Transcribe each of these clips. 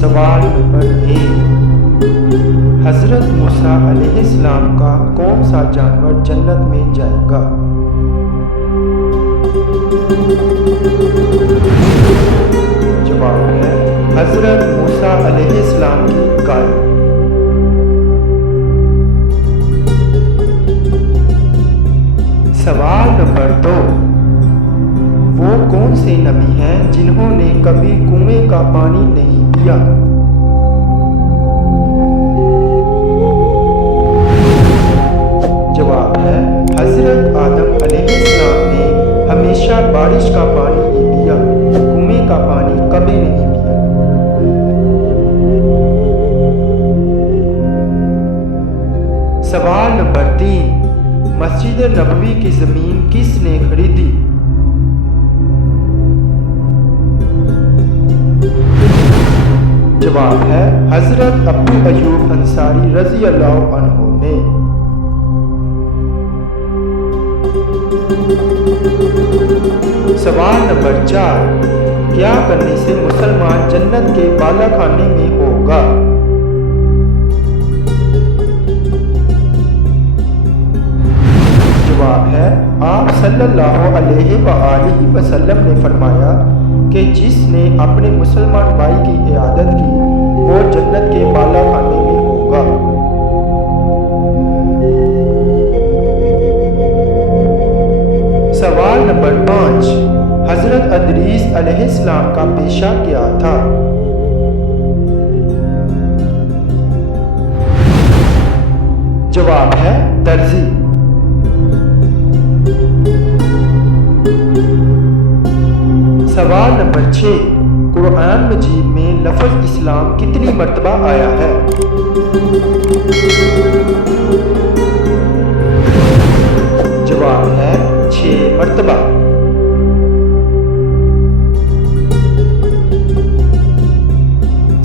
سوال نمبر 1، حضرت موسیٰ علیہ السلام کا کون سا جانور جنت میں جائے گا؟ جواب ہے حضرت موسیٰ علیہ السلام کی گائے۔ سوال نمبر 2، وہ کون سے نبی ہیں جنہوں نے کبھی کنویں کا پانی نہیں پیا؟ جواب ہے حضرت آدم علیہ السلام نے ہمیشہ بارش کا پانی ہی پیا، کنویں کا پانی کبھی نہیں پیا۔ سوال نمبر 3، مسجد نبوی کی زمین کس نے خریدی؟ جواب ہے حضرت ابو ایوب انصاری رضی اللہ عنہ نے۔ سوال نمبر 4، کیا کرنے سے مسلمان جنت کے بالا خانے میں ہوگا؟ جواب ہے آپ صلی اللہ علیہ وآلہ وسلم نے فرمایا کہ جس نے اپنے مسلمان بھائی کی عیادت کی وہ جنت کے بالا خانے میں ہوگا۔ سوال نمبر 5، حضرت ادریس علیہ السلام کا پیشہ کیا تھا؟ جواب ہے درزی۔ سوال نمبر 6، قرآن مجید میں لفظ اسلام کتنی مرتبہ آیا ہے؟ جواب ہے 6 مرتبہ۔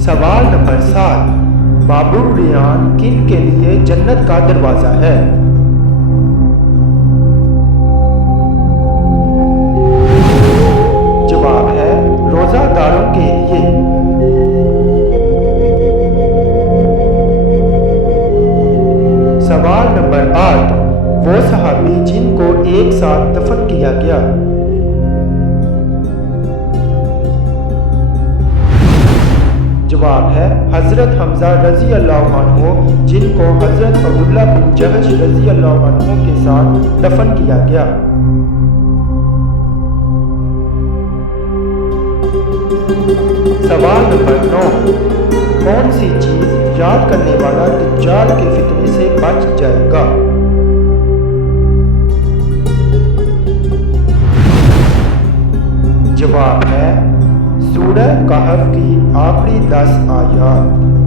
سوال نمبر 7، باب الریان کن کے لیے جنت کا دروازہ ہے؟ جواب ہے روزہ داروں کے لیے۔ سوال نمبر 8، وہ صحابی جن کو ایک ساتھ دفن کیا گیا؟ جواب ہے حضرت حمزہ رضی اللہ عنہ جن کو حضرت عبداللہ بن جحش رضی اللہ عنہ کے ساتھ دفن کیا گیا۔ سوال نمبر 9، کون سی چیز یاد کرنے والا دجال کے فتنے سے بچ جائے گا؟ جواب ہے سورہ کہف کی آخری 10 آیات۔